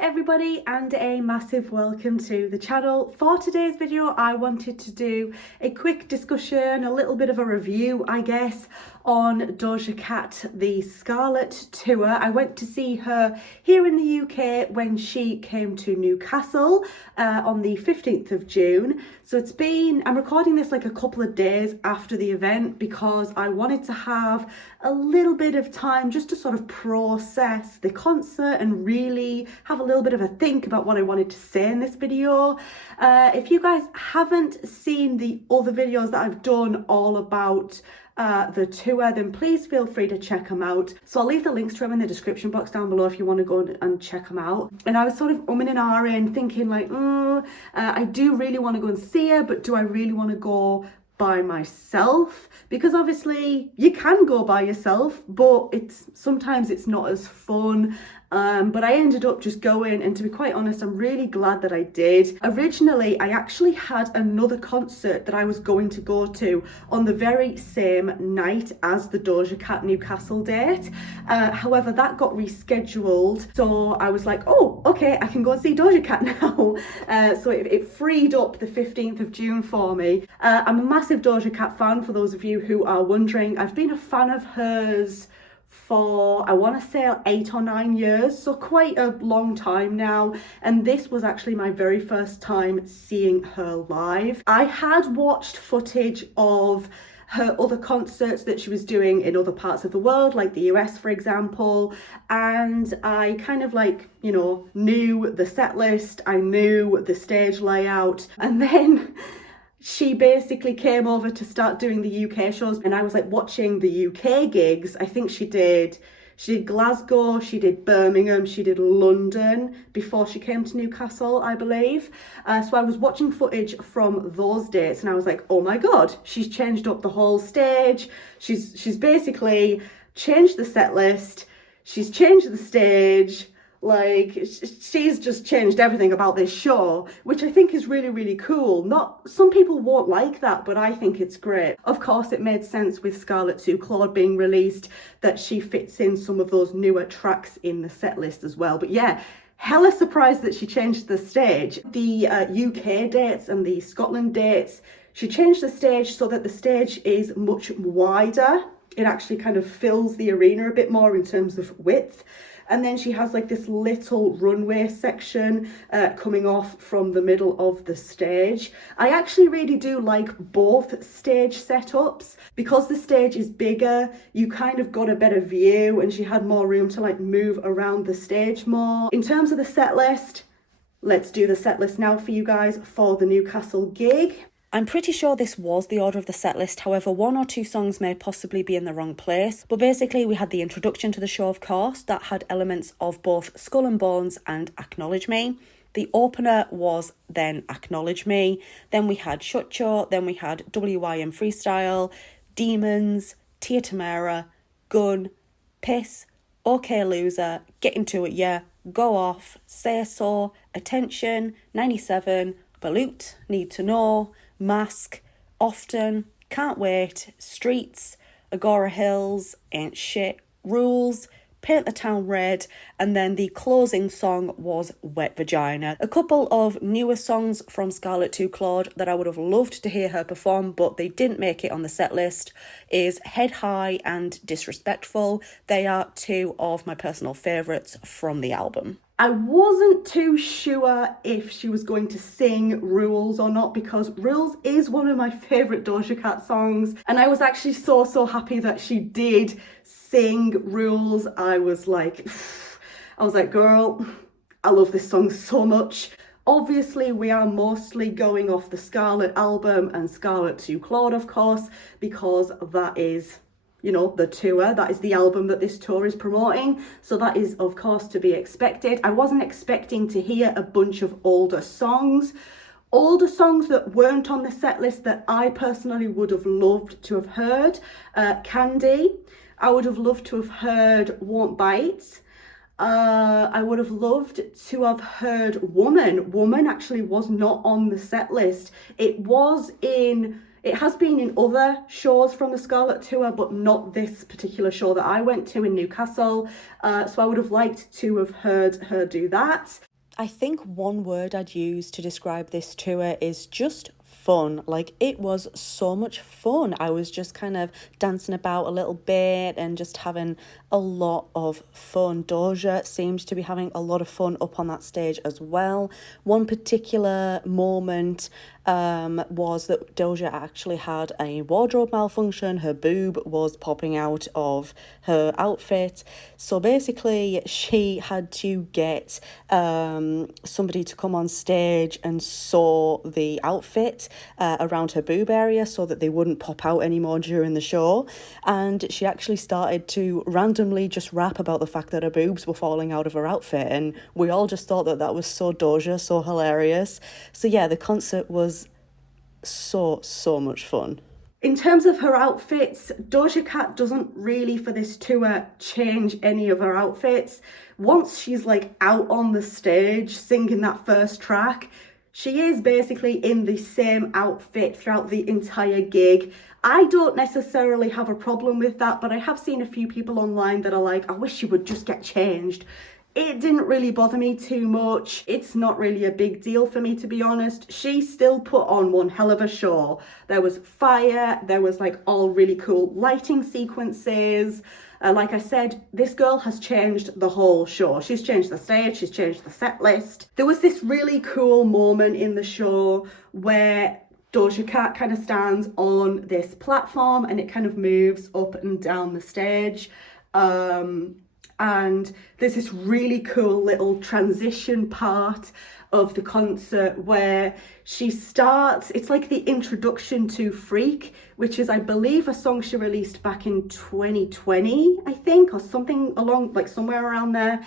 everybody, and a massive welcome to the channel. For today's video I wanted to do a quick discussion, a little bit of a review I guess, on Doja Cat, the Scarlet tour. I went to see her here in the UK when she came to Newcastle on the 15th of June. So I'm recording this like a couple of days after the event because I wanted to have a little bit of time just to sort of process the concert and really have a little bit of a think about what I wanted to say in this video. If you guys haven't seen the other videos that I've done all about the tour, then please feel free to check them out. So I'll leave the links to them in the description box down below if you want to go and check them out. And I was sort of umming and ahhing, thinking like, I do really want to go and see her, but do I really want to go by myself? Because obviously you can go by yourself, but sometimes it's not as fun. But I ended up just going, and to be quite honest, I'm really glad that I did. Originally, I actually had another concert that I was going to go to on the very same night as the Doja Cat Newcastle date. However, that got rescheduled. So I was like, oh, okay, I can go and see Doja Cat now. So it freed up the 15th of June for me. I'm a massive Doja Cat fan, for those of you who are wondering. I've been a fan of hers for, I want to say, 8 or 9 years, so quite a long time now, and this was actually my very first time seeing her live. I had watched footage of her other concerts that she was doing in other parts of the world, like the US for example, and I kind of knew the set list, I knew the stage layout, and then she basically came over to start doing the UK shows, and I was like watching the UK gigs. I think she did Glasgow, she did Birmingham, she did London before she came to Newcastle, I believe. So I was watching footage from those dates and I was like, oh my God, she's changed up the whole stage. She's basically changed the set list. She's changed the stage. Like, she's just changed everything about this show, which I think is really, really cool. Some people won't like that, but I think it's great. Of course, it made sense with Scarlet 2 Claude being released that she fits in some of those newer tracks in the set list as well. But yeah, hella surprised that she changed the stage. The UK dates and the Scotland dates, she changed the stage so that the stage is much wider. It actually kind of fills the arena a bit more in terms of width. And then she has like this little runway section coming off from the middle of the stage. I actually really do like both stage setups. Because the stage is bigger, you kind of got a better view, and she had more room to like move around the stage more. In terms of the set list, let's do the set list now for you guys for the Newcastle gig. I'm pretty sure this was the order of the set list, however 1 or 2 songs may possibly be in the wrong place. But basically we had the introduction to the show, of course, that had elements of both Skull and Bones and Acknowledge Me. The opener was then Acknowledge Me, then we had Shut Yo, then we had WYM Freestyle, Demons, Tia Tamara, Gun, Piss, OK Loser, Get Into It Yeah, Go Off, Say So, Attention, 97, Balut, Need to Know, Mask, Often, Can't Wait, Streets, Agora Hills, Ain't Shit, Rules, Paint the Town Red, and then the closing song was Wet Vagina. A couple of newer songs from Scarlet 2 Claude that I would have loved to hear her perform, but they didn't make it on the set list, is Head High and Disrespectful. They are 2 of my personal favourites from the album. I wasn't too sure if she was going to sing Rules or not, because Rules is one of my favourite Doja Cat songs, and I was actually so happy that she did sing Rules. I was like, girl, I love this song so much. Obviously, we are mostly going off the Scarlet album and Scarlet 2 Claude, of course, because that is, the tour, that is the album that this tour is promoting. So that is, of course, to be expected. I wasn't expecting to hear a bunch of older songs that weren't on the set list that I personally would have loved to have heard. Candy, I would have loved to have heard Won't Bite. I would have loved to have heard Woman. Woman actually was not on the set list. It has been in other shows from the Scarlet tour, but not this particular show that I went to in Newcastle. So I would have liked to have heard her do that. I think one word I'd use to describe this tour is just fun. Like, it was so much fun. I was just kind of dancing about a little bit and just having a lot of fun. Doja seems to be having a lot of fun up on that stage as well. One particular moment was that Doja actually had a wardrobe malfunction. Her boob was popping out of her outfit. So basically, she had to get somebody to come on stage and sew the outfit around her boob area so that they wouldn't pop out anymore during the show. And she actually started to randomly just rap about the fact that her boobs were falling out of her outfit. And we all just thought that that was so Doja, so hilarious. So yeah, the concert was so much fun. In terms of her outfits, Doja Cat doesn't really, for this tour, change any of her outfits. Once she's like out on the stage singing that first track, she is basically in the same outfit throughout the entire gig. I don't necessarily have a problem with that, but I have seen a few people online that are like, I wish she would just get changed. It didn't really bother me too much. It's not really a big deal for me, to be honest. She still put on one hell of a show. There was fire, there was like all really cool lighting sequences. Like I said, this girl has changed the whole show. She's changed the stage, she's changed the set list. There was this really cool moment in the show where Doja Cat kind of stands on this platform and it kind of moves up and down the stage. And there's this really cool little transition part of the concert where she starts, it's like the introduction to Freak, which is, I believe, a song she released back in 2020, I think, or something along, like somewhere around there.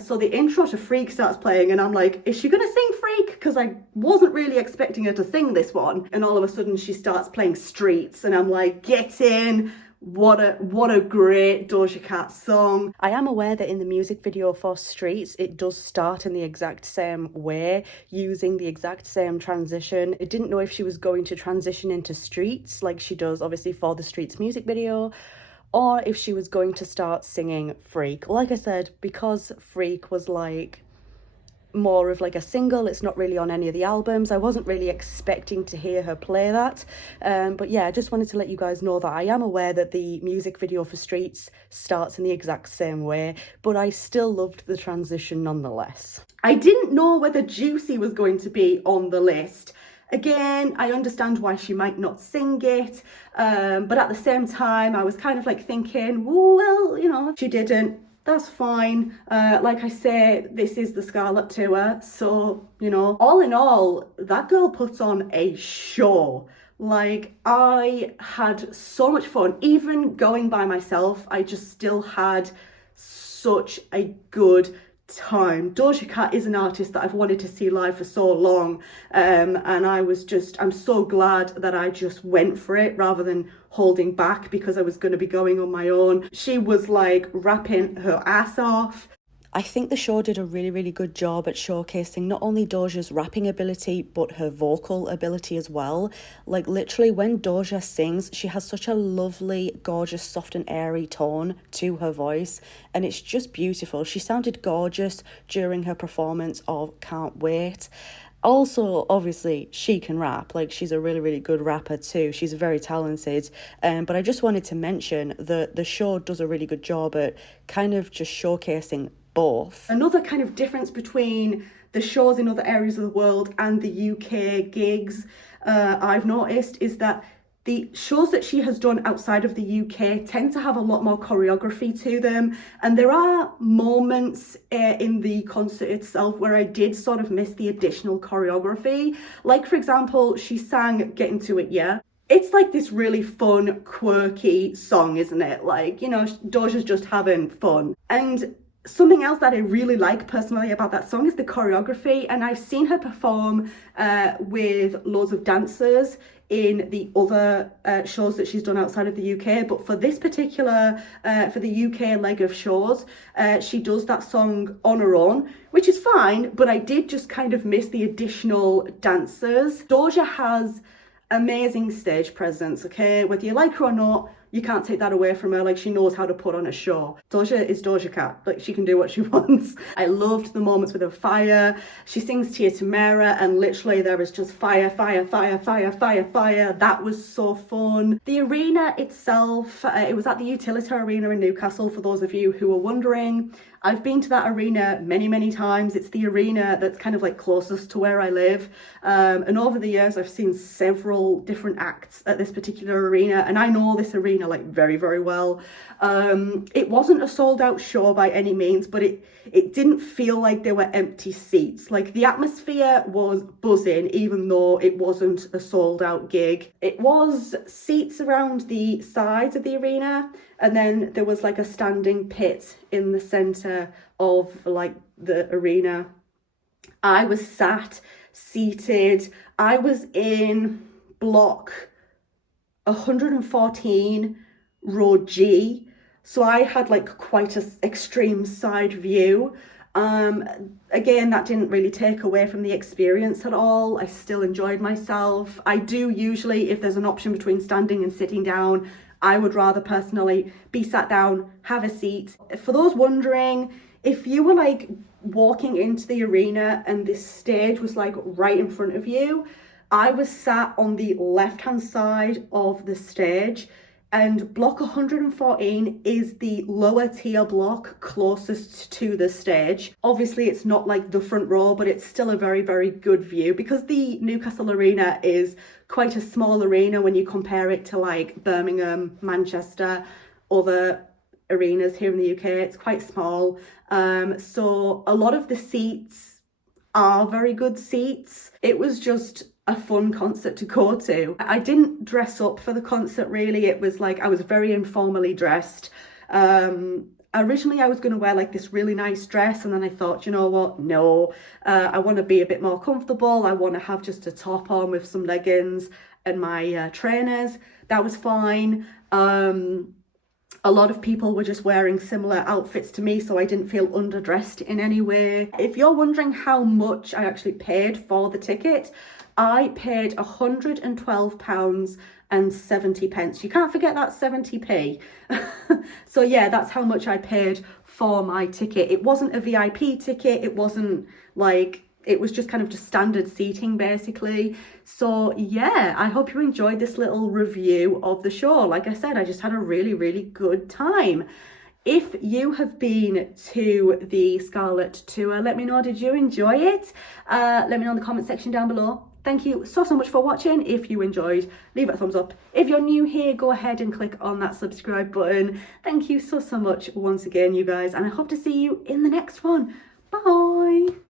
So the intro to Freak starts playing and I'm like, is she gonna sing Freak? Because I wasn't really expecting her to sing this one. And all of a sudden she starts playing Streets and I'm like, get in. What a great Doja Cat song. I am aware that in the music video for Streets, it does start in the exact same way, using the exact same transition. I didn't know if she was going to transition into Streets, like she does obviously for the Streets music video, or if she was going to start singing Freak. Like I said, because Freak was like more of like a single, it's not really on any of the albums, I wasn't really expecting to hear her play that, but yeah, I just wanted to let you guys know that I am aware that the music video for Streets starts in the exact same way, but I still loved the transition nonetheless. I didn't know whether Juicy was going to be on the list. Again, I understand why she might not sing it, but at the same time I was kind of like thinking, well, you know, she didn't. That's fine. Like I say, this is the Scarlet tour, so, you know, all in all, that girl puts on a show. Like, I had so much fun. Even going by myself, I just still had such a good time. Doja Cat is an artist that I've wanted to see live for so long, and I'm so glad that I just went for it rather than holding back because I was going to be going on my own. She was like rapping her ass off. I think the show did a really good job at showcasing not only Doja's rapping ability, but her vocal ability as well. Like, literally, when Doja sings, she has such a lovely, gorgeous, soft and airy tone to her voice, and it's just beautiful. She sounded gorgeous during her performance of Can't Wait. Also, obviously, she can rap. Like, she's a really good rapper too. She's very talented. But I just wanted to mention that the show does a really good job at kind of just showcasing both. Another kind of difference between the shows in other areas of the world and the UK gigs I've noticed is that the shows that she has done outside of the UK tend to have a lot more choreography to them, and there are moments in the concert itself where I did sort of miss the additional choreography. Like, for example, she sang Get Into It, Yeah? It's like this really fun, quirky song, isn't it? Like, you know, Doja's just having fun. And something else that I really like personally about that song is the choreography, and I've seen her perform with loads of dancers in the other shows that she's done outside of the UK, but for this particular, for the UK leg of shows, she does that song on her own, which is fine, but I did just kind of miss the additional dancers. Doja has amazing stage presence, okay? Whether you like her or not, you can't take that away from her. Like, she knows how to put on a show. Doja is Doja Cat. Like, she can do what she wants. I loved the moments with her fire. She sings Tia Tamara and literally there is just fire, fire, fire, fire, fire, fire. That was so fun. The arena itself, it was at the Utilita Arena in Newcastle, for those of you who are wondering. I've been to that arena many, many times. It's the arena that's kind of like closest to where I live. And over the years, I've seen several different acts at this particular arena, and I know this arena like very, very well. It wasn't a sold out show by any means, but it didn't feel like there were empty seats. Like, the atmosphere was buzzing, even though it wasn't a sold out gig. It was seats around the sides of the arena, and then there was like a standing pit in the center of like the arena. I was seated. I was in block 114, row G. So I had like quite an extreme side view. Again, that didn't really take away from the experience at all. I still enjoyed myself. I do usually, if there's an option between standing and sitting down, I would rather personally be sat down, have a seat. For those wondering, if you were like walking into the arena and this stage was like right in front of you, I was sat on the left-hand side of the stage, and block 114 is the lower tier block closest to the stage. Obviously, it's not like the front row, but it's still a very, very good view because the Newcastle Arena is quite a small arena when you compare it to like Birmingham, Manchester, other arenas here in the UK. It's quite small. So a lot of the seats are very good seats. It was just a fun concert to go to. I didn't dress up for the concert really. It was like I was very informally dressed. Originally I was going to wear like this really nice dress, and then I thought, you know what, no, I want to be a bit more comfortable. I want to have just a top on with some leggings and my trainers. That was fine. A lot of people were just wearing similar outfits to me, so I didn't feel underdressed in any way. If you're wondering how much I actually paid for the ticket, I paid £112.70. You can't forget that 70p. So yeah, that's how much I paid for my ticket. It wasn't a VIP ticket. It wasn't like, it was just kind of just standard seating basically. So yeah, I hope you enjoyed this little review of the show. Like I said, I just had a really, really good time. If you have been to the Scarlet tour, let me know, did you enjoy it? Let me know in the comment section down below. Thank you so much for watching. If you enjoyed, leave it a thumbs up. If you're new here, go ahead and click on that subscribe button. Thank you so much once again, you guys, and I hope to see you in the next one. Bye.